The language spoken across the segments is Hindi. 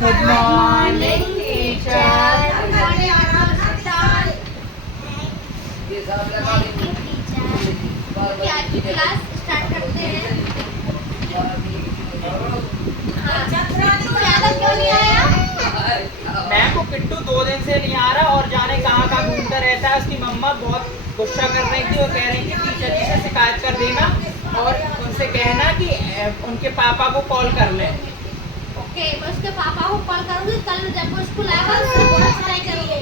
Good morning teacher. आज की क्लास स्टार्ट करते हैं। क्यों नहीं आया? मैम को किट्टू 2 दिन से नहीं आ रहा और जाने कहाँ घूमता रहता है। उसकी मम्मा बहुत गुस्सा कर रही थी और कह रही थी टीचर जी से शिकायत कर देना और उनसे कहना कि उनके पापा को कॉल कर लें। ओके, मैं उसके पापा को कॉल करूंगी। कल जब वो स्कूल आएगा उससे बहुत पढ़ाई करूंगी।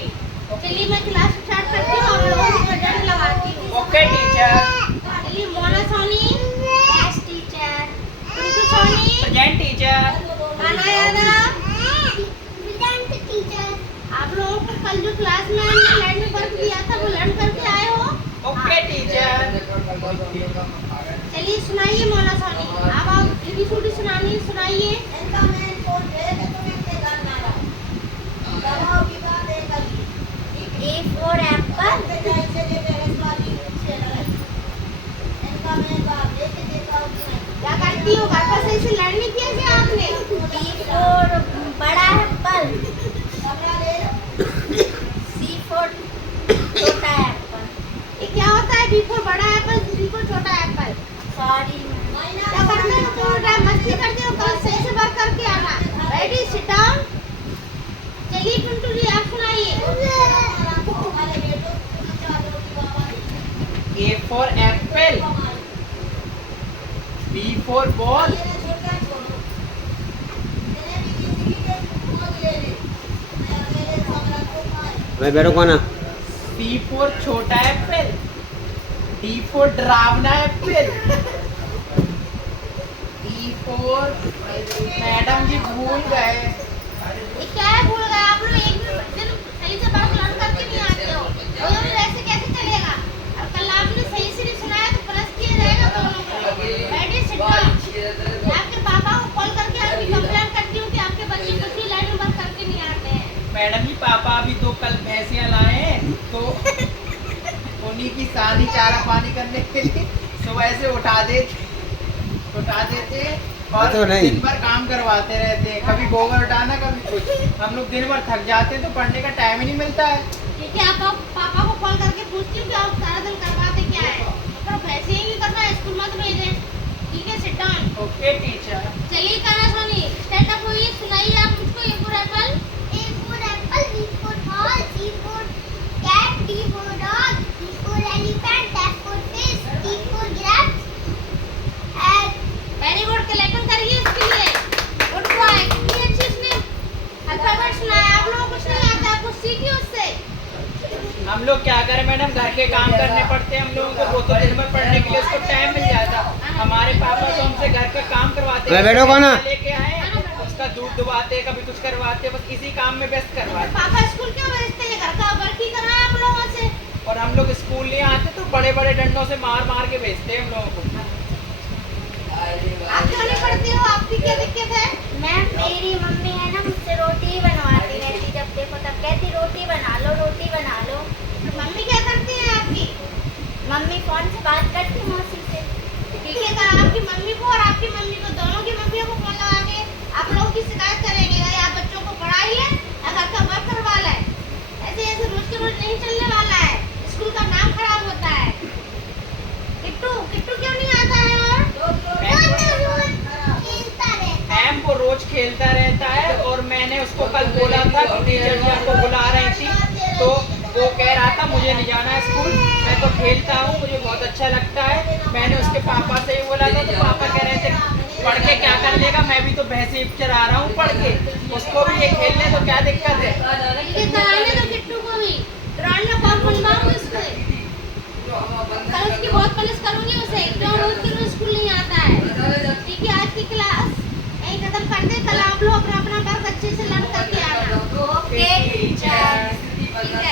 चलिए मैं क्लास स्टार्ट करती हूँ और लोगों को रिजल्ट लगाती हूँ। Okay teacher. चलिए Mona Soni. Yes teacher. Pritu Soni. Present teacher. Gana Yadav. Present teacher. आप लोगों को कल जो क्लास में हमने लर्निंग वर्क दिया था वो लर्न करके आए हो? Okay teacher. चलिए सुनाइए मोना सोनी। अब आप एबीसीडी सुनाइए। A for apple. क्या करती हो? घर पर सही से लर्न नहीं किया क्या आपने? B for बड़ा एप्पल. C for छोटा एप्पल. ये क्या होता है? B for बड़ा एप्पल, C for छोटा एप्पल. सॉरी क्या करना है? थोड़ा मस्ती करते हो, कल सही से वर्क करके आना। Ready, sit down. चलिए पिंटू जी आप सुनाइए। A for apple. B for ball. मैं बैठो कौन? C for छोटा एप्पल. D for डरावना एप्पल. E for मैडम जी भूल गए। ये क्या है भूल गए? आप लोग एक दिन सही से बात लर्न करके नहीं आते हो और ये ऐसे कैसे चलेगा? और कल आपने सही से नहीं सुनाया तो प्लस किया जाएगा दोनों को। Ready, sit down. मैं आपके पापा को कॉल करके आपकी कंप्लेंट करती हूँ कि आपके बच्चे कुछ भी लर्न वर्क करके नहीं आते हैं। मैडम जी पापा अभी 2 कल भैंसियां लाए हैं तो उन्हीं की सानी चारा पानी करने के लिए सुबह से उठा देते और तो नहीं। दिन भर काम करवाते रहते हैं। कभी गोबर उठाना कभी कुछ। हम लोग दिन भर थक जाते हैं तो पढ़ने का टाइम ही नहीं मिलता है। ठीक है, आप पापा को कॉल करके पूछती हूँ कि आप सारा दिन करवाते क्या है। तो वैसे ही नहीं करना है, स्कूल मत भेजें। ठीक है, सिट डाउन। Okay teacher. चलिए काना सोनी स्टैंड अप हुई, सुनाइए आप मुझको। A for Apple, B for ball, C for cat, D for dog, E for elephant, F for fish, G for grapes. Very good, collection करिए इसके लिए। Good boy. कितनी अच्छी इसने अल्फाबेट सुनाया। आप लोगों को कुछ नहीं आता, कुछ सीखिए उससे। हम लोग क्या करें मैडम, घर के काम करने पड़ते हैं हम लोगों को। वो तो दिन भर पढ़ने के लिए उसको टाइम मिल जाता। हमारे पापा तो हमसे घर का काम करवाते मैं बैठो कौन? लेके आए उसका दूध दुबाते, कभी कुछ करवाते, बस इसी काम में व्यस्त करवाते। पापा स्कूल क्यों भेजते हैं? घर का वर्क ही कराया आप लोगों से। और हम लोग स्कूल नहीं आते तो बड़े बड़े डंडों से मार के भेजते हैं हम लोगों को। आप क्यों नहीं पढ़ती हो? आपकी क्या दिक्कत है? मैम मेरी मम्मी है ना मुझसे रोटी बनवाती रहती, जब देखो तब कहती रोटी बना लो रोटी बना लो। तो मम्मी क्या करती है आपकी? मम्मी फोन से बात करती मौसी से। ठीक है, तो आपकी मम्मी को और आपकी मम्मी को, दोनों की मम्मियों को फोन लगा के आप लोगों की शिकायत करेंगे। भाई आप बच्चों को पढ़ाइए या घर का वर्क करवा लाए। ऐसे रोज के रोज नहीं चलने वाला है। स्कूल का नाम खराब होता है। किट्टू क्यों नहीं आता है? मैम वो रोज खेलता रहता है और मैंने उसको कल बोला था कि टीचर जी आपको बुला रही थी तो वो कह रहा था मुझे नहीं जाना है स्कूल, मैं तो खेलता हूँ, मुझे बहुत अच्छा लगता है। मैंने उसके पापा से ही बोला था तो पापा कह रहे थे पढ़ के क्या कर लेगा, मैं भी तो भैंसे चरा रहा हूँ पढ़ के, उसको भी ये खेलने तो क्या दिक्कत है। ये कराने दो किट्टू को भी। ड्राइंग का पाप बनवाऊंगी उससे। कल उसकी बहुत पुलिस करूंगी उसे।